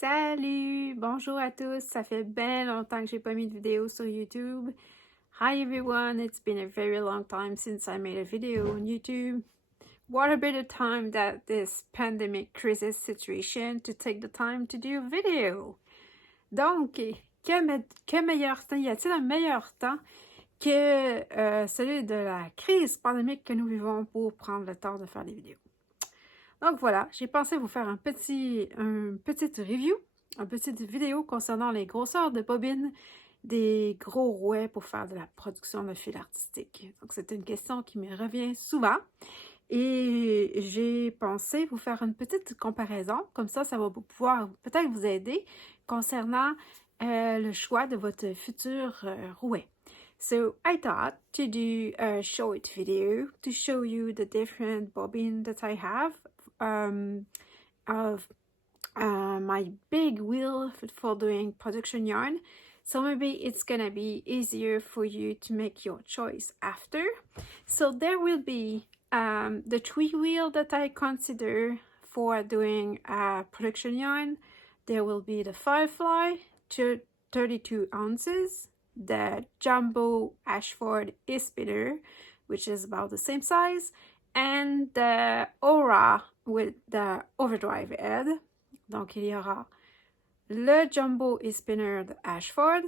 Salut! Bonjour à tous! Ça fait bien longtemps que j'ai pas mis de vidéo sur YouTube. Hi everyone! It's been a very long time since I made a video on YouTube. What a better time that this pandemic crisis situation to take the time to do a video! Donc, que meilleur temps, y a-t-il un meilleur temps que celui de la crise pandémique que nous vivons pour prendre le temps de faire des vidéos? Donc voilà, j'ai pensé vous faire une petite review, une petite vidéo concernant les grosseurs de bobines des gros rouets pour faire de la production de fil artistique. Donc c'est une question qui me revient souvent et j'ai pensé vous faire une petite comparaison, comme ça va pouvoir peut-être vous aider concernant le choix de votre futur rouet. So I thought to do a short video to show you the different bobbins that I have of my big wheel for doing production yarn. So maybe it's gonna be easier for you to make your choice after. So there will be the 3 wheel that I consider for doing production yarn. There will be the Firefly, 32 ounces, the Jumbo Ashford spinner, which is about the same size, and the Aura with the overdrive head. Donc il y aura le Jumbo spinner de Ashford,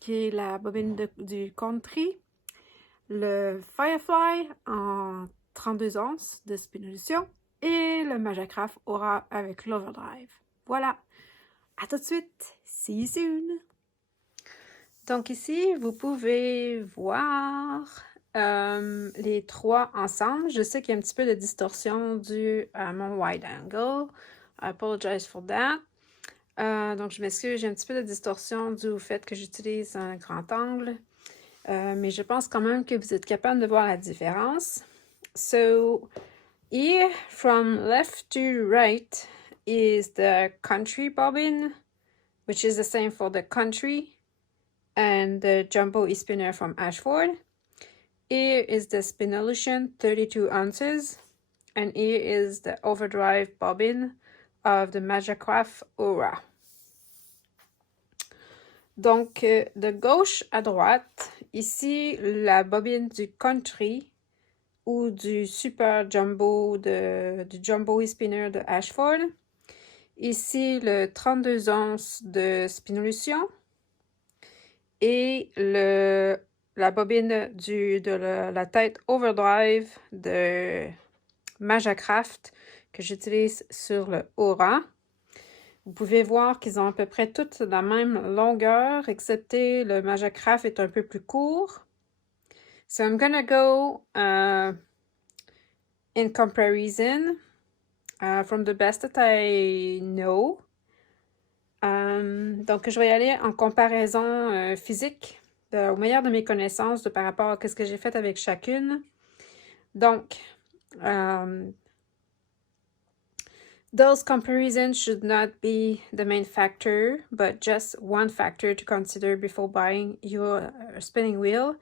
qui est la bobine du Country, le Firefly en 32 onces de spinolution et le Majacraft Aura avec l'overdrive. Voilà, à tout de suite, see you soon! Donc ici, vous pouvez voir les trois ensemble. Je sais qu'il y a un petit peu de distorsion due à mon wide angle. I apologize for that. Donc je m'excuse, j'ai un petit peu de distorsion due au fait que j'utilise un grand angle. Mais je pense quand même que vous êtes capable de voir la différence. So, here from left to right is the Country bobbin, which is the same for the Country and the Jumbo spinner from Ashford. Here is the Spinolution 32 ounces, and here is the overdrive bobbin of the Majacraft Aura. Donc, de gauche à droite, ici, la bobine du Country ou du Super Jumbo du Jumbo Spinner de Ashford. Ici, le 32 onces de Spinolution. Et la bobine de la tête overdrive de Majacraft que j'utilise sur le Aura. Vous pouvez voir qu'ils ont à peu près toutes la même longueur, excepté le Majacraft est un peu plus court. So I'm gonna go in comparison from the best that I know. Donc, je vais y aller en comparaison physique, au meilleur de mes connaissances par rapport à ce que j'ai fait avec chacune. Donc, those comparisons should not be the main factor, but just one factor to consider before buying your spinning wheel.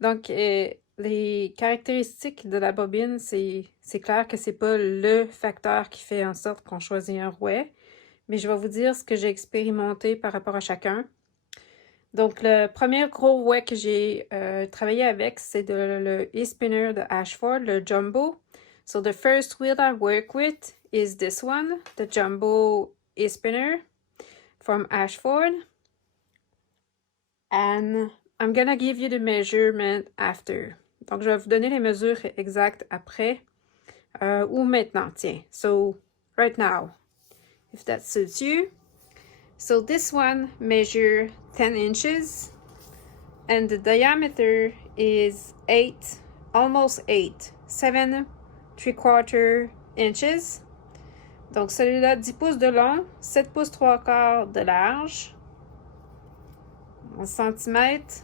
Donc, les caractéristiques de la bobine, c'est clair que c'est pas le facteur qui fait en sorte qu'on choisit un rouet. Mais je vais vous dire ce que j'ai expérimenté par rapport à chacun. Donc, le premier gros rouet que j'ai travaillé avec, c'est le e-spinner de Ashford, le Jumbo. So, the first wheel I work with is this one, the Jumbo e-spinner from Ashford. And I'm gonna give you the measurement after. Donc, je vais vous donner les mesures exactes après ou maintenant, tiens. So, right now. If that suits you. So this one measures 10 inches and the diameter is 8, almost 8, 7 3/4 inches. Donc celui-là 10 pouces de long, 7 pouces 3/4 de large. En centimètres,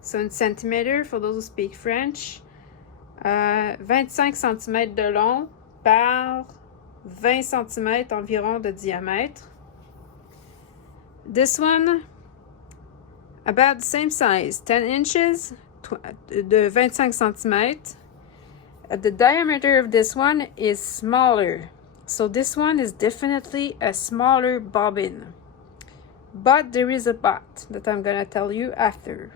so in centimeter for those who speak French. 25 cm de long par 20 cm environ de diamètre. This one, about the same size, 10 inches, de 25 cm. The diameter of this one is smaller, So this one is definitely a smaller bobbin. But there is a but that I'm gonna tell you after.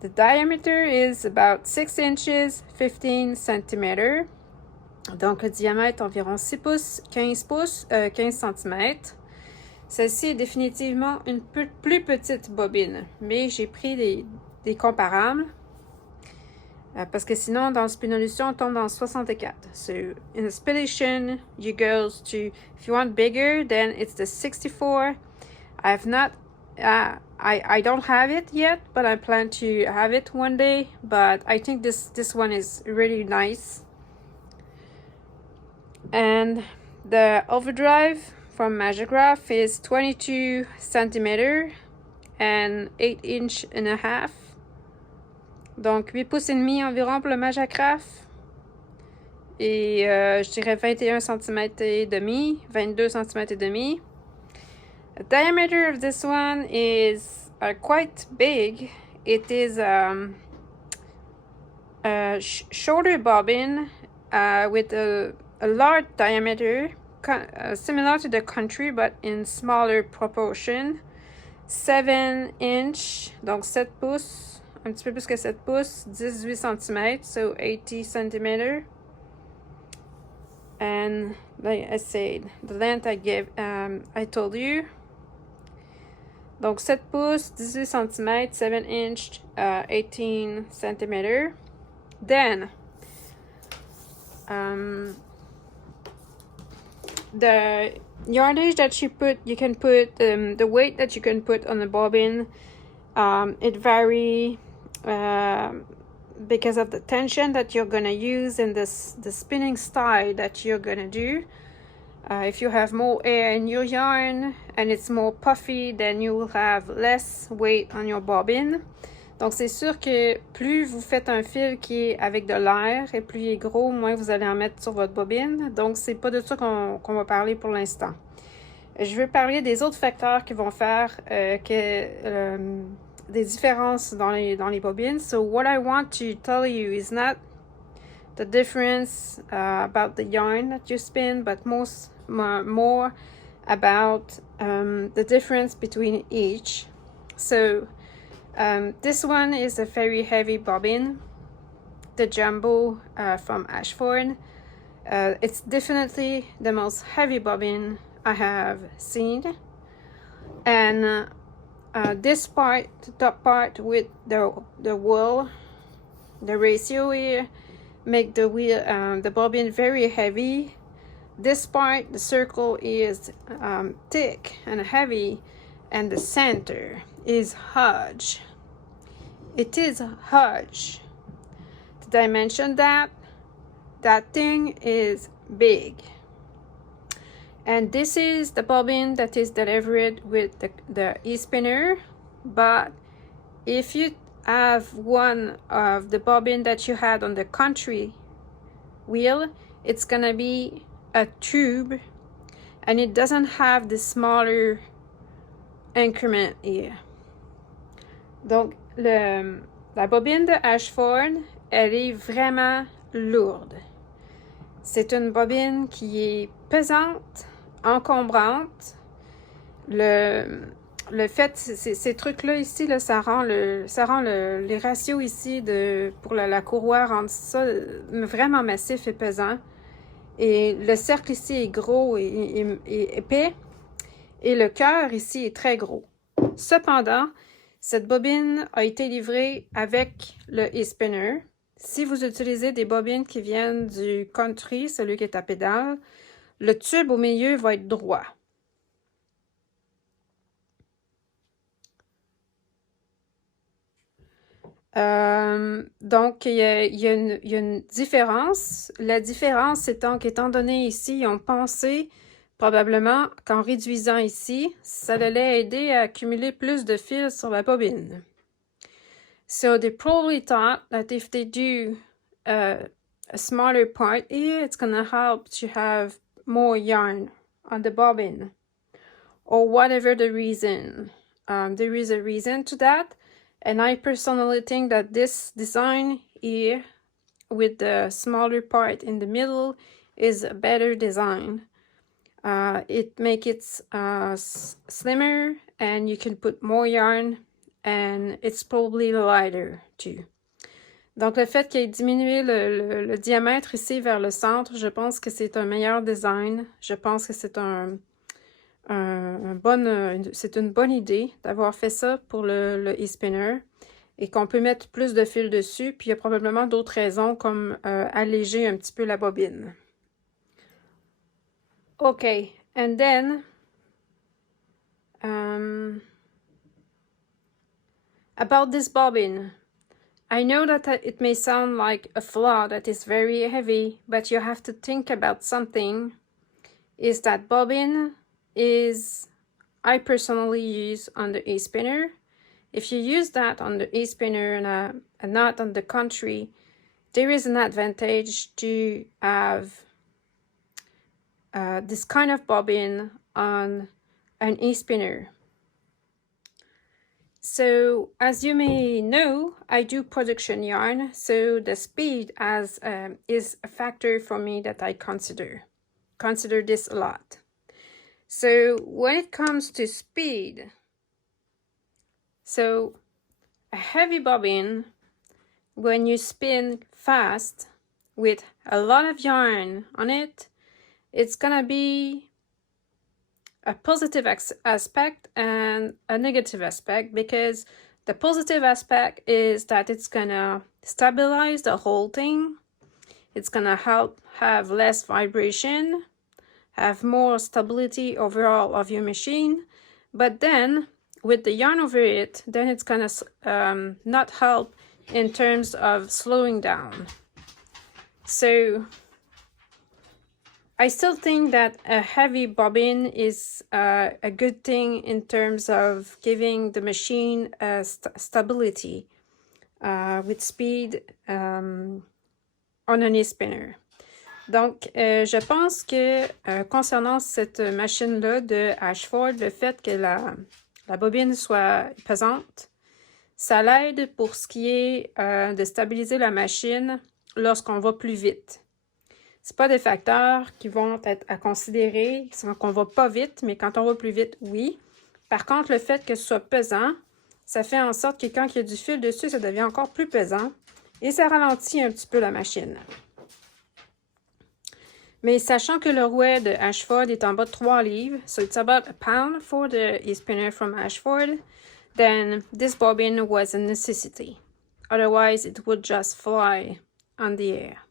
The diameter is about 6 inches, 15 cm. Donc le diamètre environ 6 pouces, 15 pouces, 15 cm. Celle-ci est définitivement une plus petite bobine, mais j'ai pris des comparables. Parce que sinon, dans Spinolution, on tombe dans 64. So, in Expedition, you go to, if you want bigger, then it's the 64. I have not, I don't have it yet, but I plan to have it one day. But I think this one is really nice. And the overdrive from Magigraph is 22 cm and 8 inch and a half. Donc 8 pouces et demi environ pour le Magigraph. Et je dirais 21 cm et demi, 22 cm et demi. The diameter of this one is quite big. It is a shorter bobbin with a large diameter, similar to the Country but in smaller proportion. 7 inch, donc 7 pouces, un petit peu plus que 7 pouces, 18 cm, so 80 cm. And like I said, the length I told you. Donc 7 pouces, 18 cm, 7 inch, 18 cm. Then, the yardage that you can put, the weight that you can put on the bobbin, it vary because of the tension that you're gonna use and the spinning style that you're gonna do. If you have more air in your yarn and it's more puffy, then you will have less weight on your bobbin. Donc c'est sûr que plus vous faites un fil qui est avec de l'air et plus il est gros, moins vous allez en mettre sur votre bobine. Donc c'est pas de ça qu'on va parler pour l'instant. Je veux parler des autres facteurs qui vont faire des différences dans les bobines. So what I want to tell you is not the difference about the yarn that you spin, but more about the difference between each. So this one is a very heavy bobbin, the Jumbo from Ashford. It's definitely the most heavy bobbin I have seen. And this part, the top part with the wool, the ratio here, make the bobbin very heavy. This part, the circle, is thick and heavy, and the center is huge. It is huge. Did I mention that? That thing is big. And this is the bobbin that is delivered with the e-spinner. But if you have one of the bobbin that you had on the Country wheel, it's gonna be a tube, and it doesn't have the smaller increment here. Donc la bobine de Ashford, elle est vraiment lourde. C'est une bobine qui est pesante, encombrante. Le fait, ces trucs-là ici, là, ça rend les ratios ici pour la courroie rendent ça vraiment massif et pesant. Et le cercle ici est gros et épais. Et le cœur ici est très gros. Cependant, cette bobine a été livrée avec le e-spinner. Si vous utilisez des bobines qui viennent du Country, celui qui est à pédale, le tube au milieu va être droit. Donc, il y a une différence. La différence étant qu'étant donné ici, ils ont pensé probablement qu'en réduisant ici, ça allait aider à accumuler plus de fils sur la bobine. So they probably thought that if they do a smaller part here, it's gonna help to have more yarn on the bobbin. Or whatever the reason. There is a reason to that. And I personally think that this design here with the smaller part in the middle is a better design. It makes it slimmer and you can put more yarn and it's probably lighter too. Donc le fait qu'il ait diminué le diamètre ici vers le centre, je pense que c'est un meilleur design. Je pense que c'est c'est une bonne idée d'avoir fait ça pour le e-spinner et qu'on peut mettre plus de fil dessus. Puis il y a probablement d'autres raisons comme alléger un petit peu la bobine. OK, and then about this bobbin. I know that it may sound like a flaw that is very heavy, but you have to think about something. Is that bobbin is I personally use on the e-spinner. If you use that on the e-spinner and not on the country, there is an advantage to have this kind of bobbin on an e-spinner. So as you may know, I do production yarn, so the speed is a factor for me that I consider this a lot. So when it comes to speed, so a heavy bobbin, when you spin fast with a lot of yarn on it, it's gonna be a positive aspect and a negative aspect, because the positive aspect is that it's gonna stabilize the whole thing. It's gonna help have less vibration, have more stability overall of your machine. But then with the yarn over it, then it's gonna not help in terms of slowing down. So I still think that a heavy bobbin is a good thing in terms of giving the machine stability with speed on an e-spinner. Donc, je pense que concernant cette machine-là de Ashford, le fait que la bobine soit pesante, ça l'aide pour ce qui est de stabiliser la machine lorsqu'on va plus vite. Ce pas des facteurs qui vont être à considérer quand on va pas vite, mais quand on va plus vite, oui. Par contre, le fait que ce soit pesant, ça fait en sorte que quand il y a du fil dessus, ça devient encore plus pesant et ça ralentit un petit peu la machine. Mais sachant que le rouet de Ashford est en bas de 3 livres, so it's about a pound for the e-spinner from Ashford, then this bobbin was a necessity. Otherwise, it would just fly on the air.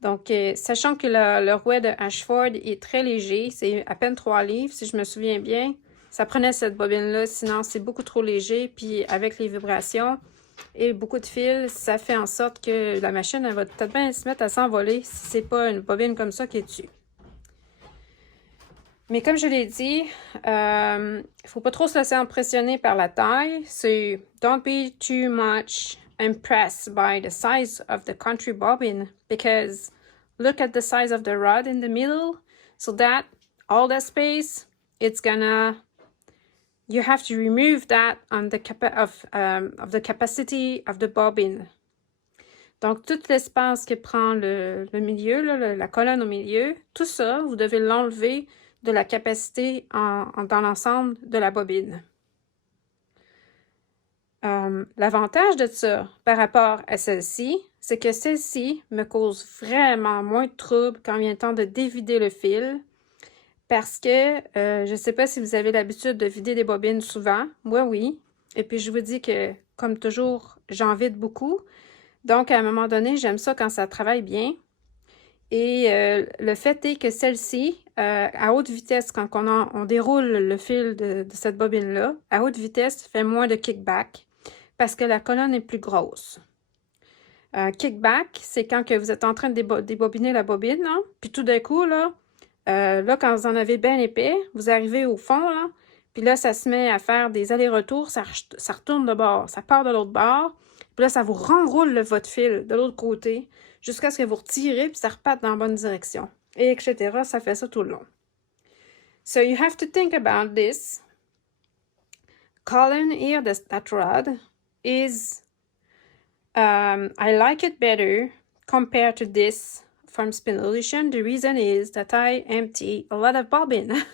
Donc, sachant que le rouet de Ashford est très léger, c'est à peine 3 livres, si je me souviens bien, ça prenait cette bobine-là, sinon c'est beaucoup trop léger, puis avec les vibrations et beaucoup de fils, ça fait en sorte que la machine, elle va peut-être bien se mettre à s'envoler si c'est pas une bobine comme ça qui est dessus. Mais comme je l'ai dit, faut pas trop se laisser impressionner par la taille, so don't be too much impressed by the size of the country bobbin, because look at the size of the rod in the middle, so that all that space, it's gonna, you have to remove that on the of the capacity of the bobbin. Donc tout l'espace que prend le milieu, là, la colonne au milieu, tout ça, vous devez l'enlever de la capacité dans l'ensemble de la bobine. L'avantage de ça par rapport à celle-ci, c'est que celle-ci me cause vraiment moins de troubles quand vient le temps de dévider le fil, parce que je ne sais pas si vous avez l'habitude de vider des bobines souvent. Moi, oui. Et puis, je vous dis que, comme toujours, j'en vide beaucoup. Donc, à un moment donné, j'aime ça quand ça travaille bien. Et le fait est que celle-ci, à haute vitesse, quand on déroule le fil de cette bobine-là, à haute vitesse, fait moins de kickback parce que la colonne est plus grosse. Kickback, c'est quand que vous êtes en train de débobiner la bobine, hein? Puis tout d'un coup, là, quand vous en avez bien épais, vous arrivez au fond, là, puis là, ça se met à faire des allers-retours, ça retourne de bord, ça part de l'autre bord, puis là, ça vous renroule votre fil de l'autre côté, jusqu'à ce que vous retirez, puis ça reparte dans la bonne direction, et etc. Ça fait ça tout le long. So you have to think about this. Column here, that rod, is, I like it better compared to this from Spinolution. The reason is that I empty a lot of bobbin.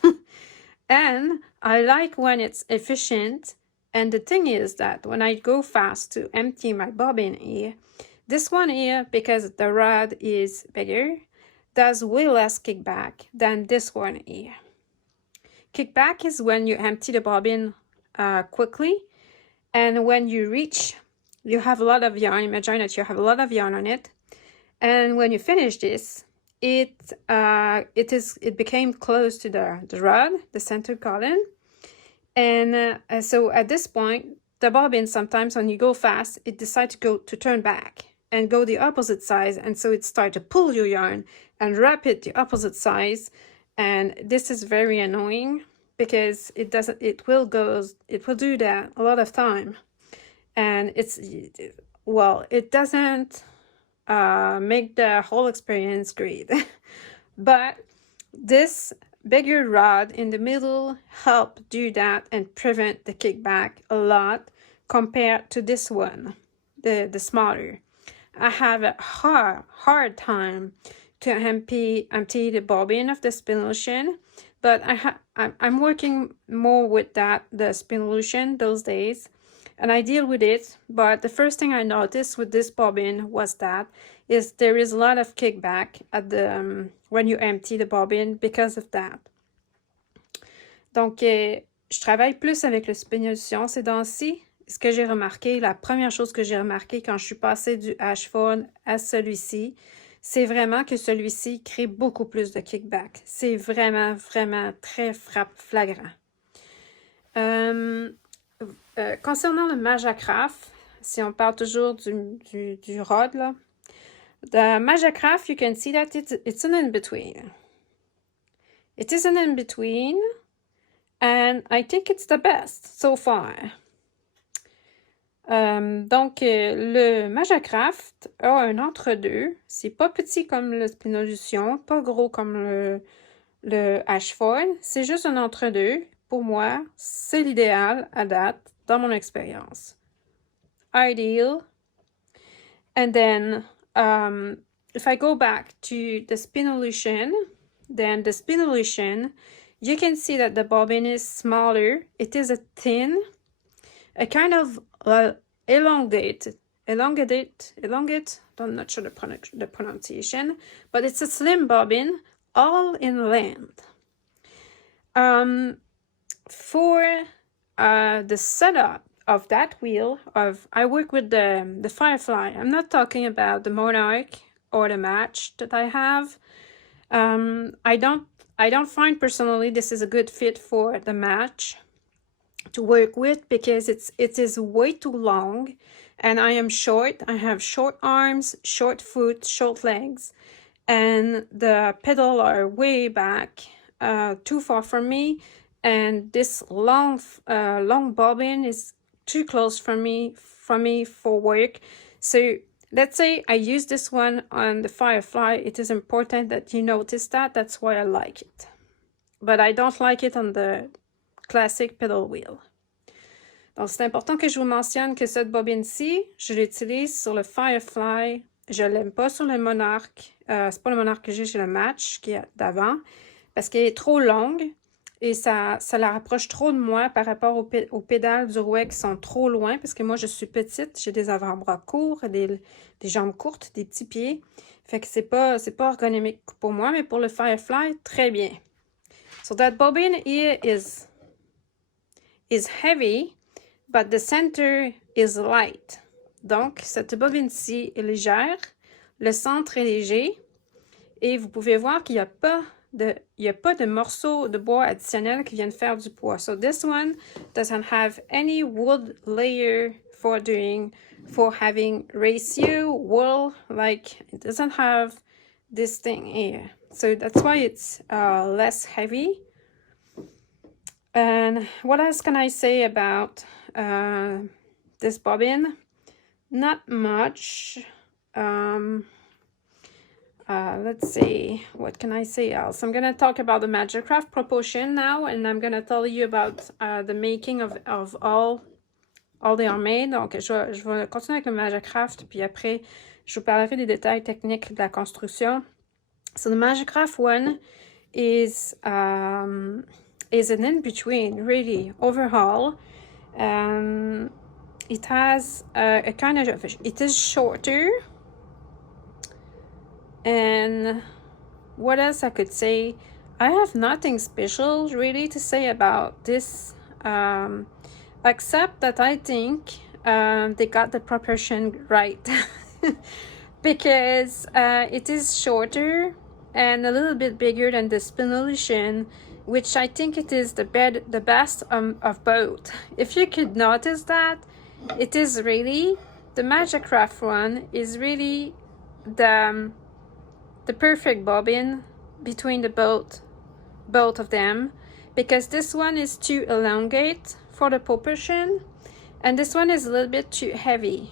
And I like when it's efficient. And the thing is that when I go fast to empty my bobbin here, this one here, because the rod is bigger, does way less kickback than this one here. Kickback is when you empty the bobbin quickly, and when you reach, you have a lot of yarn. Imagine that you have a lot of yarn on it, and when you finish this, it became close to the rod, the center column, and so at this point, the bobbin sometimes when you go fast, it decides to turn back and go the opposite size, and so it starts to pull your yarn and wrap it the opposite size, and this is very annoying because it will do that a lot of time, and it doesn't make the whole experience great. But this bigger rod in the middle help do that and prevent the kickback a lot compared to this one, the smaller. I have a hard time to empty the bobbin of the Spinolution, but I'm working more with the Spinolution those days, and I deal with it. But the first thing I noticed with this bobbin was there is a lot of kickback at when you empty the bobbin because of that. Donc, je travaille plus avec le Spinolution ces temps-ci. Ce que j'ai remarqué, la première chose que j'ai remarqué quand je suis passée du Ashford à celui-ci, c'est vraiment que celui-ci crée beaucoup plus de kickback. C'est vraiment, vraiment très flagrant. Concernant le Majacraft, si on parle toujours du rod, là, the Majacraft, you can see that it's an in-between. It is an in-between, and I think it's the best so far. Donc, le Majacraft a un entre-deux. C'est pas petit comme le Spinolution, pas gros comme le Ashford. C'est juste un entre-deux. Pour moi, c'est l'idéal à date dans mon expérience. Ideal. And then, if I go back to the Spinolution, then the Spinolution, you can see that the bobbin is smaller. It is a thin, a kind of elongate. I'm not sure the pronunciation, but it's a slim bobbin, all in length. For the setup of that wheel, I work with the Firefly. I'm not talking about the Monarch or the Match that I have. I don't find personally this is a good fit for the Match to work with because it is way too long, and I am short. I have short arms, short foot, short legs, and the pedal are way back, too far from me, and this long bobbin is too close for me for work. So let's say I use this one on the Firefly. It is important that you notice that. That's why I like it, but I don't like it on the classic pedal wheel. Donc, c'est important que je vous mentionne que cette bobine-ci, je l'utilise sur le Firefly. Je ne l'aime pas sur le Monarch. C'est pas le Monarch que j'ai le Match qui est d'avant, parce qu'elle est trop longue et ça la rapproche trop de moi par rapport aux pédales du rouet qui sont trop loin, parce que moi, je suis petite, j'ai des avant-bras courts, des jambes courtes, des petits pieds. Fait que c'est pas ergonomique pour moi, mais pour le Firefly, très bien. So that bobbin here is heavy, but the center is light. Donc, cette bobine-ci est légère, le centre est léger, et vous pouvez voir qu'il n'y a pas de morceaux de bois additionnels qui viennent faire du poids. So this one doesn't have any wood layer for having ratio wool, like it doesn't have this thing here. So that's why it's less heavy. And what else can I say about this bobbin? Not much. Let's see, what can I say else? I'm going to talk about the Majacraft Propulsion now, and I'm going to tell you about the making of all they are made. Donc, je vais continuer avec le Majacraft, puis après, je vous parlerai des détails techniques de la construction. So the Magicraft one is an in-between, really, overhaul. It has a kind of, it is shorter. And what else I could say? I have nothing special really to say about this, except that I think they got the proportion right. Because it is shorter and a little bit bigger than the Spinolution, which I think it is the best of both. If you could notice that, it is really, the Magicraft one is really the perfect bobbin between the both of them, because this one is too elongate for the proportion and this one is a little bit too heavy.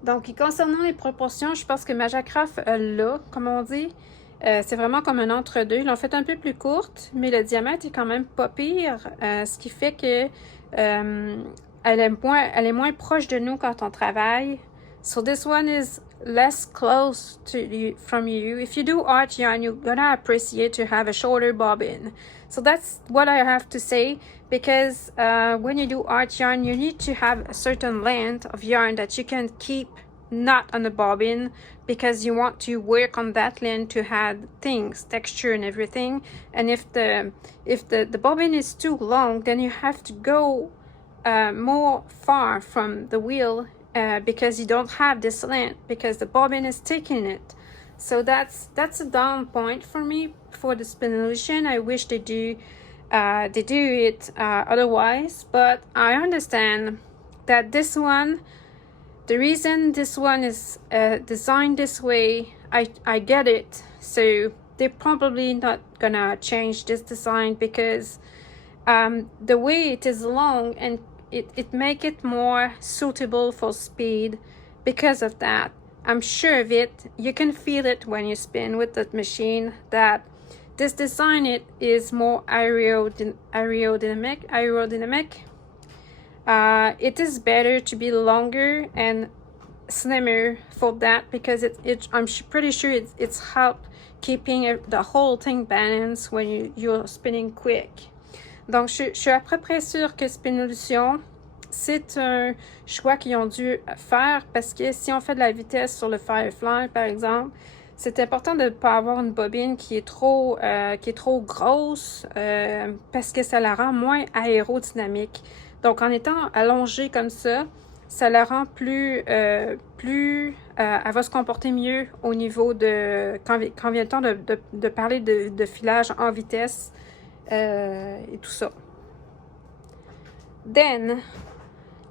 Donc, concernant les proportions, je pense que Magicraft là, comme on dit, c'est vraiment comme un entre-deux. Ils l'ont fait un peu plus courte, mais le diamètre est quand même pas pire, ce qui fait que elle est moins proche de nous quand on travaille. So this one is less close to you, from you. If you do art yarn, you're gonna appreciate to have a shorter bobbin. So that's what I have to say, because when you do art yarn, you need to have a certain length of yarn that you can keep not on the bobbin, because you want to work on that length to add things, texture and everything. And if the bobbin is too long, then you have to go more far from the wheel, because you don't have this length, because the bobbin is taking it. So that's a down point for me for the Spinolution. I wish they do it otherwise, but I understand that this one, the reason this one is designed this way, I get it. So they're probably not gonna change this design, because the way it is long, and it make it more suitable for speed. Because of that, I'm sure of it. You can feel it when you spin with that machine, that this design is more aerodynamic. It is better to be longer and slimmer for that, because I'm pretty sure it's help keeping the whole thing balanced when you're spinning quick. Donc, je suis à peu près sûre que Spinolution, c'est un choix qu'ils ont dû faire, parce que si on fait de la vitesse sur le Firefly, par exemple, c'est important de ne pas avoir une bobine qui est trop grosse, parce que ça la rend moins aérodynamique. Donc, en étant allongée comme ça la rend elle va se comporter mieux au niveau de, quand vient le temps de parler de filage en vitesse, et tout ça. Then,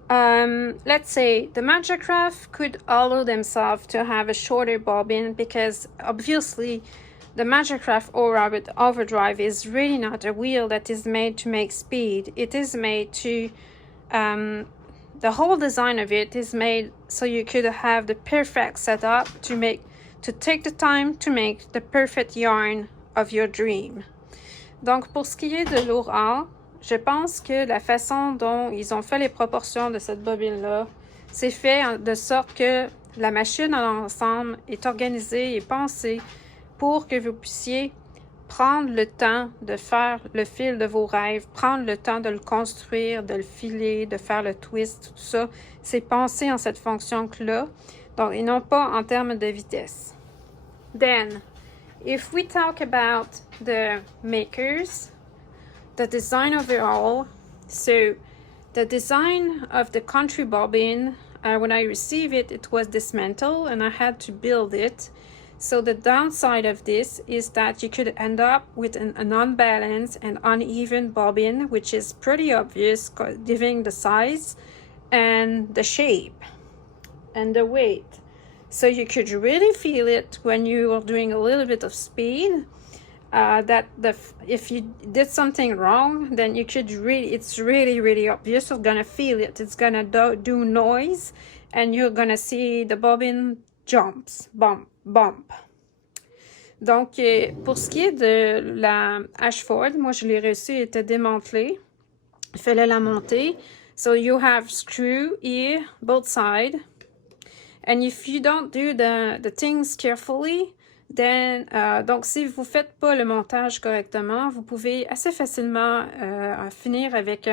let's say the Magicraft could allow themselves to have a shorter bobbin, because obviously the Magicraft Aura with Overdrive is really not a wheel that is made to make speed. It is made to, the whole design of it is made so you could have the perfect setup to take the time to make the perfect yarn of your dream. Donc, pour ce qui est de l'Aura, je pense que la façon dont ils ont fait les proportions de cette bobine-là, c'est fait de sorte que la machine en ensemble est organisée et pensée pour que vous puissiez prendre le temps de faire le fil de vos rêves, prendre le temps de le construire, de le filer, de faire le twist, tout ça. C'est pensé en cette fonction-là, donc, et non pas en termes de vitesse. Then, if we talk about the makers, the design overall, so the design of the country bobbin, when I received it, it was dismantled and I had to build it. So the downside of this is that you could end up with an unbalanced and uneven bobbin, which is pretty obvious given the size and the shape and the weight. So you could really feel it when you are doing a little bit of speed, if you did something wrong, then you could it's really obvious. You're gonna feel it. It's gonna do noise, and you're gonna see the bobbin bump. Donc, pour ce qui est de la Ashford, moi je l'ai reçue, elle était démantelée. Il fallait la monter. So you have screw here, both sides. And if you don't do the things carefully, Donc, si vous ne faites pas le montage correctement, vous pouvez assez facilement finir avec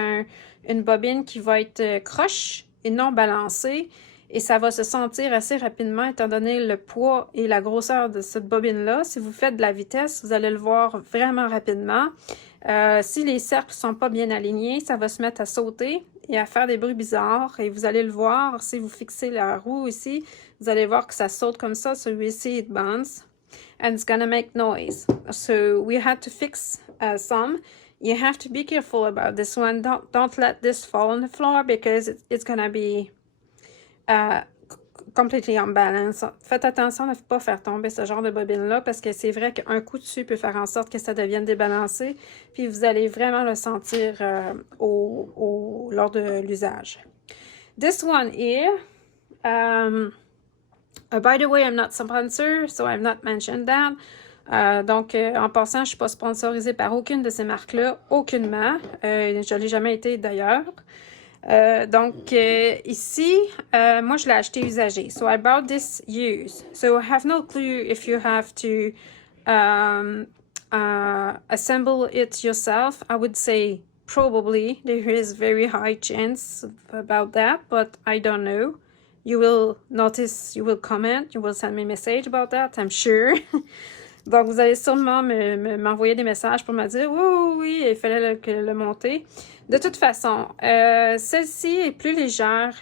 une bobine qui va être croche et non balancée. Et ça va se sentir assez rapidement étant donné le poids et la grosseur de cette bobine-là. Si vous faites de la vitesse, vous allez le voir vraiment rapidement. Si les cercles ne sont pas bien alignés, ça va se mettre à sauter et à faire des bruits bizarres. Et vous allez le voir, si vous fixez la roue ici, vous allez voir que ça saute comme ça. So we see it bounce. And it's gonna make noise. So we had to fix some. You have to be careful about this one. Don't let this fall on the floor because it's gonna be completely unbalanced. Faites attention à ne pas faire tomber ce genre de bobine-là parce que c'est vrai qu'un coup dessus peut faire en sorte que ça devienne débalancé. Puis vous allez vraiment le sentir lors de l'usage. This one here. By the way, I'm not sponsor, so I've not mentioned that. Donc, en passant, je ne suis pas sponsorisée par aucune de ces marques-là, aucunement. Je ne l'ai jamais été d'ailleurs. Ici, moi, je l'ai acheté usagé. So, I bought this used. So, I have no clue if you have to assemble it yourself. I would say probably. There is very high chance about that, but I don't know. You will notice, you will comment, you will send me a message about that, I'm sure. Donc, vous allez sûrement m'envoyer des messages pour me dire « Oui, il fallait le monter. » De toute façon, celle-ci est plus légère.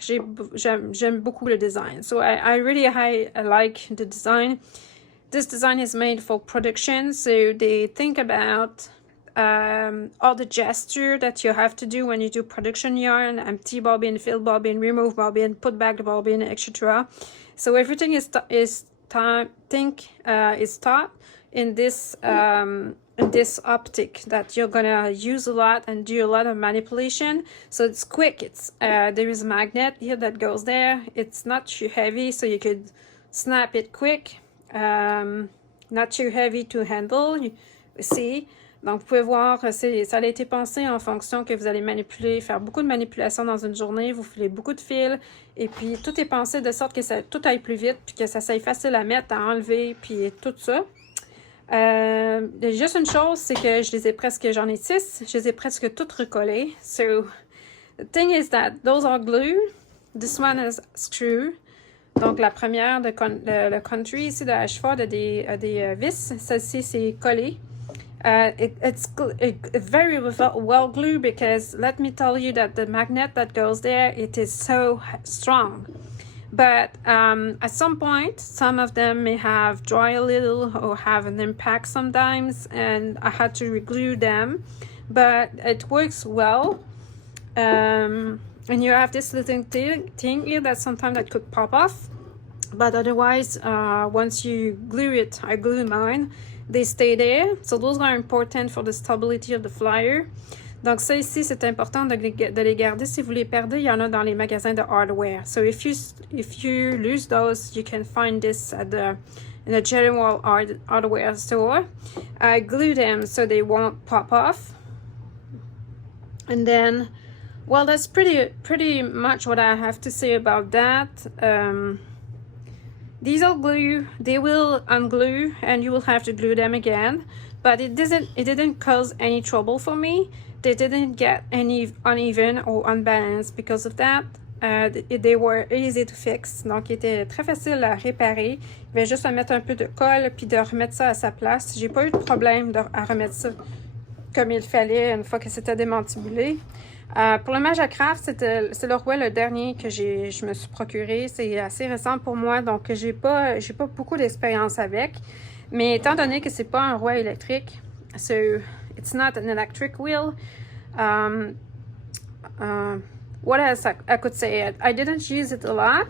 J'aime beaucoup le design. So, I really like the design. This design is made for production, so they think about all the gesture that you have to do when you do production yarn, empty bobbin, fill bobbin, remove bobbin, put back the bobbin, etc. So everything is taught in this optic that you're gonna use a lot and do a lot of manipulation. So it's quick. There is a magnet here that goes there. It's not too heavy, so you could snap it quick. Not too heavy to handle. You see. Donc, vous pouvez voir, ça a été pensé en fonction que vous allez faire beaucoup de manipulations dans une journée, vous filez beaucoup de fils, et puis tout est pensé de sorte que tout aille plus vite, puis que ça soit facile à mettre, à enlever, puis tout ça. Juste une chose, c'est que j'en ai 6, je les ai presque toutes recollées. So, the thing is that those are glue, this one is screw. Donc, la première, le country ici de Ashford a des vis, celle-ci c'est collé. It's very well glued because let me tell you that the magnet that goes there, it is so strong. But at some point, some of them may have dry a little or have an impact sometimes, and I had to reglue them. But it works well. And you have this little thing here that sometimes that could pop off. But otherwise, once you glue it, I glue mine, they stay there. So those are important for the stability of the flyer. Donc ça ici, c'est important de les garder. Si vous les perdez, il y en a dans les magasins de hardware. So if you lose those, you can find this in a general hardware store. I glue them so they won't pop off. And then, well, that's pretty much what I have to say about that. These are glue. They will unglue, and you will have to glue them again. But it didn't cause any trouble for me. They didn't get any uneven or unbalanced because of that. They were easy to fix. Donc, ils étaient très faciles à réparer. Il fallait juste à mettre un peu de colle puis de remettre ça à sa place. J'ai pas eu de problème à remettre ça comme il fallait une fois que c'était démantibulé. Pour le Majacraft, c'est le dernier que je me suis procuré. C'est assez récent pour moi, donc j'ai pas beaucoup d'expérience avec. Mais étant donné que c'est pas un rouet électrique, so it's not an electric wheel. What else I could say? I didn't use it a lot.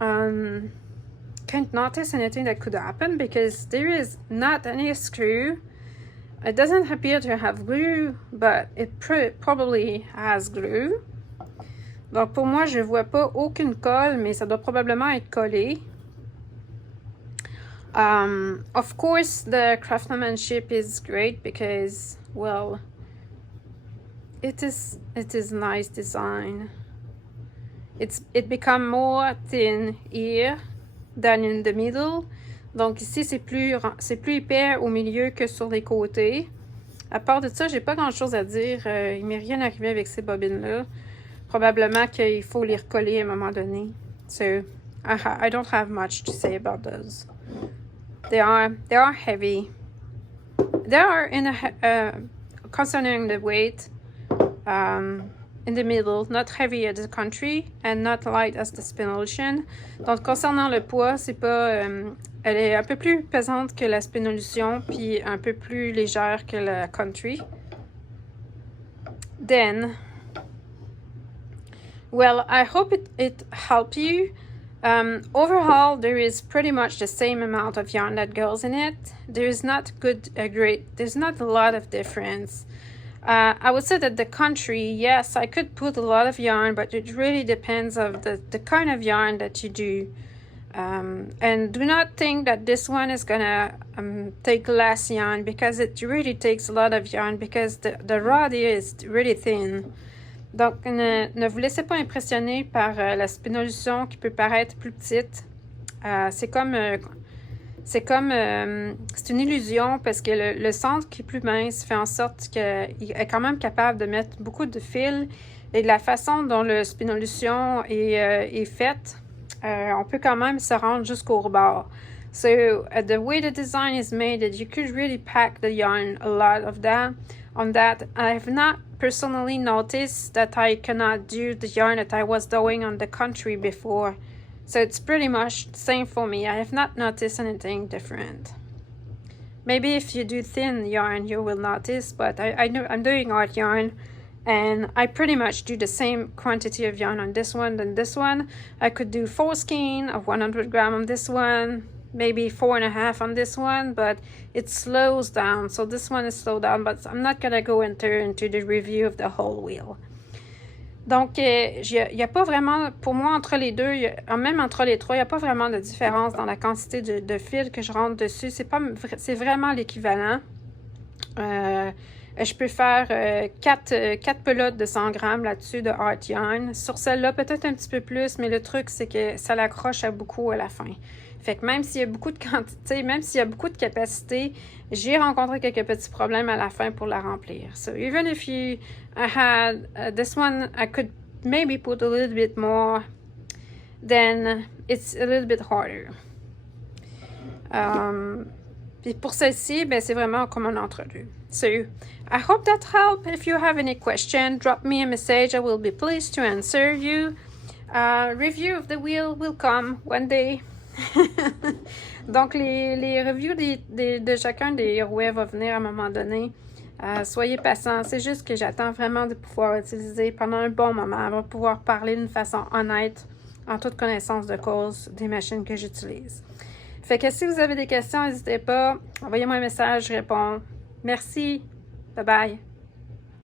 Can't notice anything that could happen because there is not any screw. It doesn't appear to have glue, but it probably has glue. Donc pour moi, je vois pas aucune colle, mais ça doit probablement être collé. Of course, the craftsmanship is great because, well, it is nice design. It become more thin here than in the middle, Donc ici, c'est plus épais au milieu que sur les côtés. À part de ça, j'ai pas grand-chose à dire. Il m'est rien arrivé avec ces bobines-là. Probablement qu'il faut les recoller à un moment donné. So, I don't have much to say about those. They are heavy. They are concerning the weight, in the middle, not heavy as the country and not light as the Spinolution. Donc, concernant le poids, c'est pas... elle est un peu plus pesante que la Spinolution, puis un peu plus légère que la country. Then, well, I hope it helped you. Overall, there is pretty much the same amount of yarn that goes in it. There's not there's not a lot of difference. I would say that the country, yes, I could put a lot of yarn, but it really depends of the kind of yarn that you do. And do not think that this one is gonna take less yarn, because it really takes a lot of yarn, because the rod is really thin. Donc, ne vous laissez pas impressionner par la Spinolution qui peut paraître plus petite. C'est une illusion, parce que le centre qui est plus mince fait en sorte qu'il est quand même capable de mettre beaucoup de fils, et de la façon dont le Spinolution est faite, on peut quand même se rendre jusqu'au rebord. So, the way the design is made, that you could really pack the yarn a lot of that. On that, I have not personally noticed that I cannot do the yarn that I was doing on the country before. So it's pretty much the same for me. I have not noticed anything different. Maybe if you do thin yarn, you will notice, but I know I'm doing art yarn, and I pretty much do the same quantity of yarn on this one than this one. I could do 4 skein of 100 grams on this one, maybe 4.5 on this one, but it slows down. So this one is slowed down, but I'm not gonna go into the review of the whole wheel. Donc, il n'y a pas vraiment, pour moi, entre les deux, même entre les trois, il n'y a pas vraiment de différence dans la quantité de fil que je rentre dessus. C'est vraiment l'équivalent. Je peux faire 4 pelotes de 100 grammes là-dessus de art yarn. Sur celle-là, peut-être un petit peu plus, mais le truc, c'est que ça l'accroche à beaucoup à la fin. Fait que même s'il y a beaucoup de quantité, même s'il y a beaucoup de capacité, j'ai rencontré quelques petits problèmes à la fin pour la remplir. So even if I had this one, I could maybe put a little bit more, then it's a little bit harder. Puis pour celle-ci, ben c'est vraiment comme un entre-deux. So I hope that helped. If you have any question, drop me a message. I will be pleased to answer you. Review of the wheel will come one day. Donc, les reviews de chacun des rouets va venir à un moment donné. Soyez patients. C'est juste que j'attends vraiment de pouvoir utiliser pendant un bon moment, de pouvoir parler d'une façon honnête, en toute connaissance de cause, des machines que j'utilise. Fait que si vous avez des questions, n'hésitez pas. Envoyez-moi un message, je réponds. Merci. Bye bye.